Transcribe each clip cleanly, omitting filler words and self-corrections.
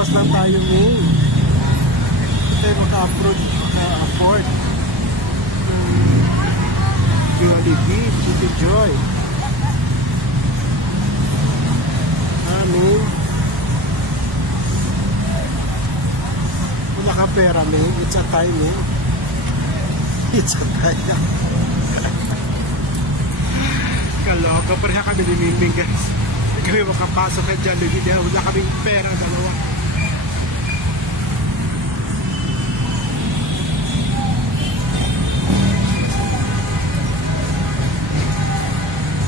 labas lang tayo ngayon. Tayo maka-afford. Jollibee, City Joy. Ming. Wala ka pera, Ming. It's a time, Ming. It's a time. Kaloka. Pareha kami ni Ming, guys. Hindi kami makapasok kay Jollibee. Wala kaming pera, dalawa.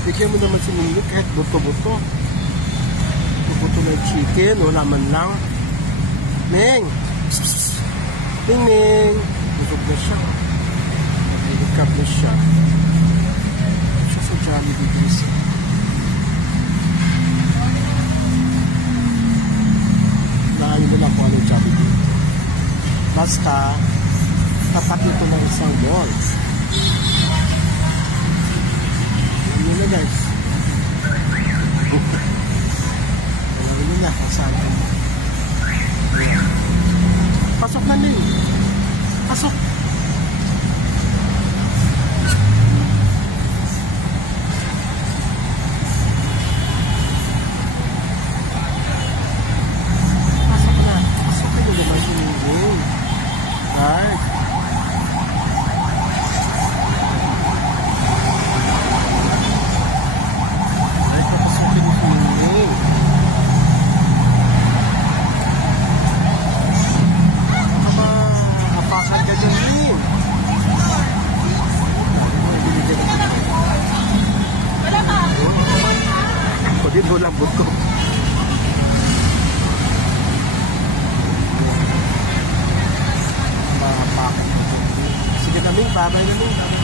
Bigyan mo naman si Ming kahit buto-buto. Buto na chicken, wala man lang. Ming! Ming Ming! Busog na siya. Nag-recap na siya. Siya sa Jollibee guys. Naayon nila kung ano yung Jollibee. Basta, tapat ito ng isang balls. Yun na guys. Alam niya kung saan. Pasok na Ming. Pasok. Pasok na. Pasok na yung naman si Ming. Alright. Dito lang buto. Sige na Ming, babay na Ming.